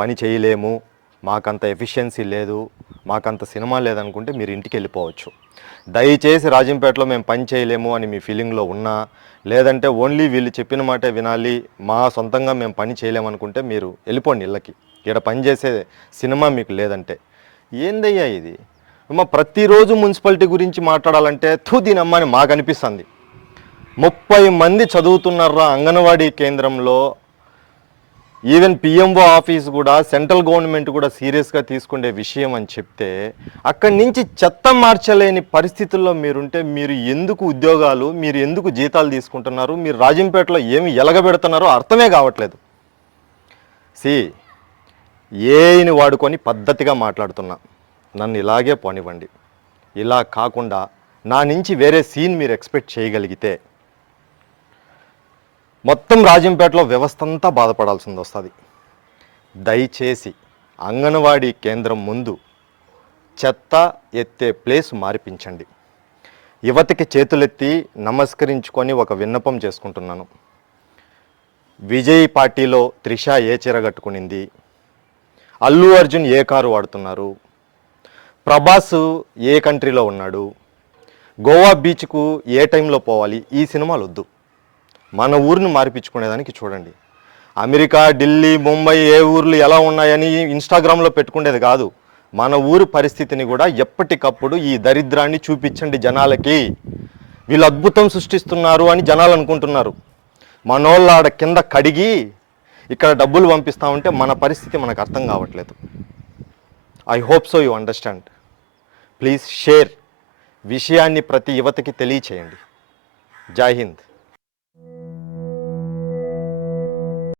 పని చేయలేము, మాకంత ఎఫిషియన్సీ లేదు, మాకంత సినిమా లేదనుకుంటే మీరు ఇంటికి వెళ్ళిపోవచ్చు. దయచేసి రాజంపేటలో మేము పని చేయలేము అని మీ ఫీలింగ్లో ఉన్నా, లేదంటే ఓన్లీ వీళ్ళు చెప్పిన మాటే వినాలి, మా సొంతంగా మేము పని చేయలేమనుకుంటే మీరు వెళ్ళిపోండి ఇళ్ళకి. ఇక్కడ పని చేసే సినిమా మీకు లేదంటే. ఏందయ్యా ఇది? అమ్మ ప్రతిరోజు మున్సిపాలిటీ గురించి మాట్లాడాలంటే దీనమ్మ అని మాకు అనిపిస్తుంది. 30 మంది చదువుతున్నారా అంగన్వాడీ కేంద్రంలో. ఈవెన్ పిఎంఓ ఆఫీస్ కూడా సెంట్రల్ గవర్నమెంట్ కూడా సీరియస్గా తీసుకునే విషయం అని చెప్తే, అక్కడి నుంచి చెత్త మార్చలేని పరిస్థితుల్లో మీరుంటే మీరు ఎందుకు ఉద్యోగాలు, మీరు ఎందుకు జీతాలు తీసుకుంటున్నారు, మీరు రాజంపేటలో ఏమి ఎలగబెడుతున్నారో అర్థమే కావట్లేదు. ఏని వాడుకొని పద్ధతిగా మాట్లాడుతున్నా, నన్ను ఇలాగే పోనివ్వండి. ఇలా కాకుండా నా నుంచి వేరే సీన్ మీరు ఎక్స్పెక్ట్ చేయగలిగితే మొత్తం రాజంపేటలో వ్యవస్థ అంతా బాధపడాల్సింది వస్తుంది. దయచేసి అంగన్వాడీ కేంద్రం ముందు చెత్త ఎత్తే ప్లేస్ మార్పించండి. యువతికి చేతులెత్తి నమస్కరించుకొని ఒక విన్నపం చేసుకుంటున్నాను. విజయ్ పార్టీలో త్రిష ఏ చీర కట్టుకునింది, అల్లు అర్జున్ ఏ కారు వాడుతున్నారు, ప్రభాస్ ఏ కంట్రీలో ఉన్నాడు, గోవా బీచ్కు ఏ టైంలో పోవాలి, ఈ సినిమాలు వద్దు. మన ఊరిని మార్పించుకునేదానికి చూడండి. అమెరికా, ఢిల్లీ, ముంబై ఏ ఊర్లు ఎలా ఉన్నాయని ఇన్స్టాగ్రామ్లో పెట్టుకునేది కాదు. మన ఊరి పరిస్థితిని కూడా ఎప్పటికప్పుడు ఈ దరిద్రాన్ని చూపించండి జనాలకి. వీళ్ళు అద్భుతం సృష్టిస్తున్నారు అని జనాలు అనుకుంటున్నారు. మనోళ్ళు ఆడ కింద కడిగి ఇక్కడ డబ్బులు పంపిస్తూ ఉంటే మన పరిస్థితి మనకు అర్థం కావట్లేదు. I hope so you understand. Please share. విషయాన్ని ప్రతి యువతకి తెలియచేయండి. జై హింద్.